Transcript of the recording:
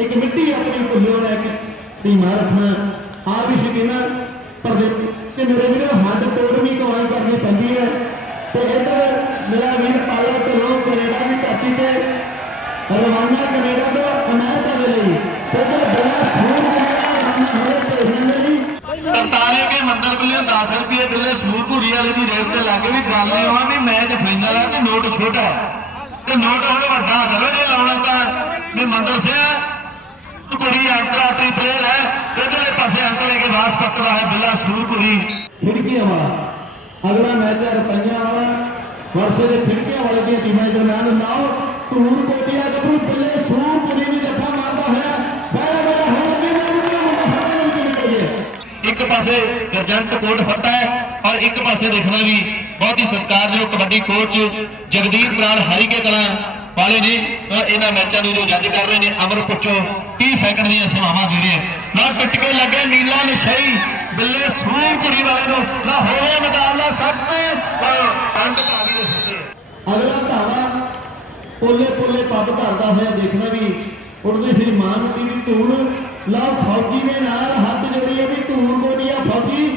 ਇੱਕ ਮਿੱਟੀ ਆਪਣੀ ਭੁੱਲਿਓ ਲੈ ਕੇ ਧੀਮਾ ਰੱਖਣਾ ਆ ਵੀ ਸ਼ਕੀਨਾ ਪਰ ਕਿ ਮੇਰੇ ਵੀਰੋ ਹੱਥ ਤੋੜ ਵੀ ਕਮਾਈ ਕਰਨੀ ਪੈਂਦੀ ਹੈ। ਤੇ ਇੱਧਰ ਮੇਰਾ ਵੀਰ ਪਾਲੋ ਤੋਂ ਕੈਨੇਡਾ ਦੀ ਧਰਤੀ ਤੇ ਰਵਾਨਾ ਕੈਨੇਡਾ ਤੋਂ ਅਮਰੀਕਾ ਦੇ ਲਈ। ਤੇ ਬੜਾ ਫੂਡ ਕੈਨੇਡਾ ਕੇ ਮੰਦਰ ਕੋਲੇ 10 ਰੁਪਏ ਬਿੱਲੇ ਸੂਰ ਘੂਰੀ ਵਾਲੇ ਦੀ ਰੇਟ ਤੇ ਲੱਗੇ ਵੀ ਗੱਲ ਨਹੀਂ ਹੋਆ ਵੀ ਮੈਚ ਫਾਈਨਲ ਆ ਤੇ ਨੋਟ ਛੋਟਾ। ਹੈ। ਤੇ ਨੋਟ ਹੁਣ ਵੱਡਾ ਕਰੋ, ਜੇ ਲਾਉਣਾ ਤਾਂ ਵੀ ਮੰਦਰ ਸਿਆ। ਕੁੜੀ ਅੰਤਰਰਾਸ਼ਟਰੀ ਪਲੇਅਰ ਹੈ ਇਧਰਲੇ ਪਾਸੇ ਅੰਤਰੇ ਕੇ ਬਾਸ ਪੱਕਦਾ ਹੈ ਬਿੱਲਾ ਸੂਰ ਘੂਰੀ ਖਿੜਕੀਆਂ ਵਾਲਾ। ਅਗਲਾ ਮੈਚ ਹੈ ਰੁਪਈਆ ਵਾਲਾ। ਵਰਸੇ ਦੇ ਖਿੜਕੀਆਂ ਵਾਲੇ ਦੀਆਂ ਟੀਮਾਂ ਦੇ ਦਰਮਿਆਨ ਨਾਓ ਧੂਰ ਕੋਟੀਆ ਗੱਭਰੂ ਬੱਲੇ ਸੂਰ ਪੁਰੀ ਵੀ ਜੱਫਾ ਮਾਰਦਾ ਹੋਇਆ। ਪਹਿਲਾ ਪਹਿਲਾ ਹੁਣ ਵੀ ਇੱਕ ਪਾਸੇ ਗਰਜੰਟ ਕੋਟ ਫੱਟਾ ਹੈ ਔਰ ਇੱਕ ਪਾਸੇ ਦੇਖਣਾ ਵੀ ਬਹੁਤ ਹੀ ਸਤਿਕਾਰਯੋਗ ਕਬੱਡੀ ਕੋਚ ਜਗਦੀਪ ਪ੍ਰਾਣ ਹਰੀਕੇ ਕਲਾਂ ਵਾਲੇ ਨੇ ਇਹਨਾਂ ਮੈਚਾਂ ਨੂੰ ਜੋ ਜੱਜ ਕਰ ਰਹੇ ਨੇ, ਅਮਰ ਪੁੱਛੋ 30 ਸੈਕਿੰਡ ਦੀਆਂ ਸੇਵਾਵਾਂ ਦੇ ਰਹੇ ਨਾ ਟੁੱਟ ਕੇ ਲੱਗੇ ਨੀਲਾ ਨਸ਼ਈ, ਬਿੱਲੇ ਸੂਰ ਵਾਲੇ ਨੂੰ, ਨਾ ਹੋਵੇ ਮੁਕਾਬਲਾ, ਸਭ ਤੋਂ ਅੰਡ ਭਾਵੀ ਦੇ ਹਿੱਸੇ ਅਗਲਾ ਧਾਵਾ ਪੋਲੇ ਪੋਲੇ ਪੱਬ ਧਰਦਾ ਹੋਇਆ ਦੇਖਣਾ ਵੀ, ਉੜਦੀ ਫਿਰ ਮਾਨਵਤੀ ਦੀ ਧੂੜ, ਲਓ ਫੌਜੀ ਦੇ ਨਾਲ ਹੱਥ ਜੋੜੀਏ ਵੀ ਧੂੜ ਕੋਟੀਆ ਫੌਜੀ।